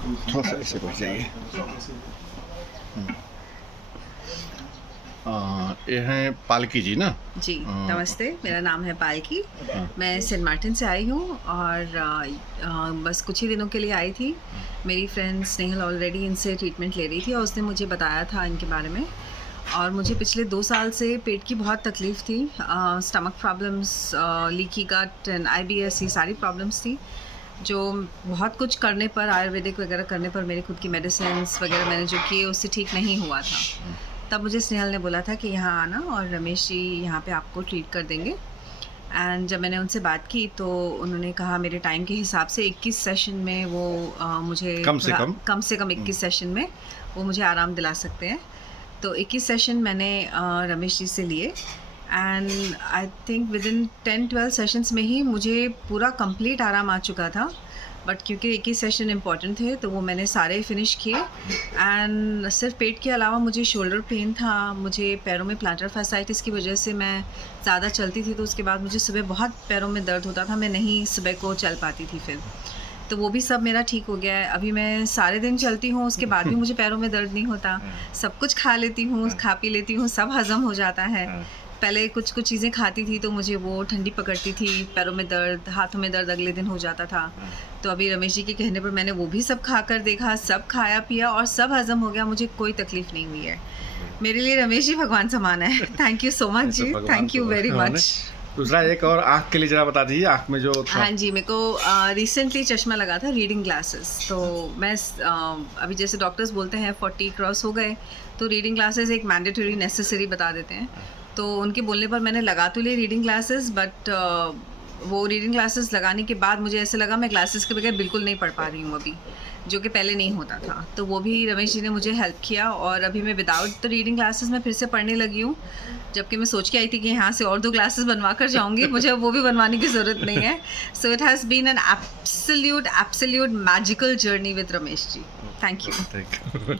थोड़ा सा ऐसे बैठ जाइए। ये हैं पालकी जी ना? जी, नमस्ते, मेरा नाम है पालकी। हाँ। मैं सेंट मार्टिन से आई हूँ और बस कुछ ही दिनों के लिए आई थी। मेरी फ्रेंड स्नेहल ऑलरेडी इनसे ट्रीटमेंट ले रही थी और उसने मुझे बताया था इनके बारे में। और मुझे पिछले 2 साल से पेट की बहुत तकलीफ़ थी। Stomach problems, leaky gut and IBS, ये सारी प्रॉब्लम्स थी, जो बहुत कुछ करने पर, आयुर्वेदिक वगैरह करने पर, मेरी खुद की मेडिसिन्स वगैरह मैंने जो किए उससे ठीक नहीं हुआ था। तब मुझे स्नेहल ने बोला था कि यहाँ आना और रमेश जी यहाँ पे आपको ट्रीट कर देंगे। एंड जब मैंने उनसे बात की तो उन्होंने कहा मेरे टाइम के हिसाब से 21 सेशन में वो मुझे कम से थोड़ा कम? कम से कम 21 सेशन में वो मुझे आराम दिला सकते हैं। तो 21 सेशन मैंने रमेश जी से लिए and I think within 10-12 sessions में ही मुझे पूरा कंप्लीट आराम आ चुका था। बट क्योंकि 21 सेशन इम्पॉर्टेंट थे तो वो मैंने सारे फिनिश किए। एंड सिर्फ पेट के अलावा मुझे शोल्डर पेन था, मुझे पैरों में प्लांटर फासाइटिस की वजह से मैं ज़्यादा चलती थी तो उसके बाद मुझे सुबह बहुत पैरों में दर्द होता था, मैं नहीं सुबह को चल पाती थी फिर। तो वो भी सब मेरा ठीक हो गया है। अभी मैं सारे दिन चलती हूँ, उसके बाद भी मुझे पैरों में दर्द नहीं होता। सब कुछ खा लेती हूँ, खा पी लेती हूँ, सब हज़म हो जाता है। पहले कुछ चीज़ें खाती थी तो मुझे वो ठंडी पकड़ती थी, पैरों में दर्द, हाथों में दर्द अगले दिन हो जाता था। तो अभी रमेश जी के कहने पर मैंने वो भी सब खाकर देखा, सब खाया पिया और सब हज़म हो गया, मुझे कोई तकलीफ़ नहीं हुई है। मेरे लिए रमेश जी भगवान समान है। थैंक यू सो मच तो जी, भगवान थैंक यू तो वेरी भगवान है। मच। दूसरा एक और आँख के लिए ज़रा बता दीजिए, आँख में जो था। हाँ जी, मेरे को रिसेंटली चश्मा लगा था, रीडिंग ग्लासेस। तो मैं अभी जैसे डॉक्टर्स बोलते हैं 40 क्रॉस हो गए तो रीडिंग ग्लासेस एक मैंडेटरी नेसेसरी बता देते हैं। तो उनके बोलने पर मैंने लगा तो लिए रीडिंग ग्लासेस, बट वो रीडिंग ग्लासेस लगाने के बाद मुझे ऐसे लगा मैं ग्लासेस के बगैर बिल्कुल नहीं पढ़ पा रही हूँ अभी, जो कि पहले नहीं होता था। तो वो भी रमेश जी ने मुझे हेल्प किया और अभी मैं विदाउट द रीडिंग ग्लासेस में फिर से पढ़ने लगी हूँ। जबकि मैं सोच के आई थी कि यहाँ से और 2 ग्लासेस बनवा कर जाऊँगी, मुझे वो भी बनवाने की ज़रूरत नहीं है। So it has been an absolute magical journey with Ramesh ji. Thank you. Thank you.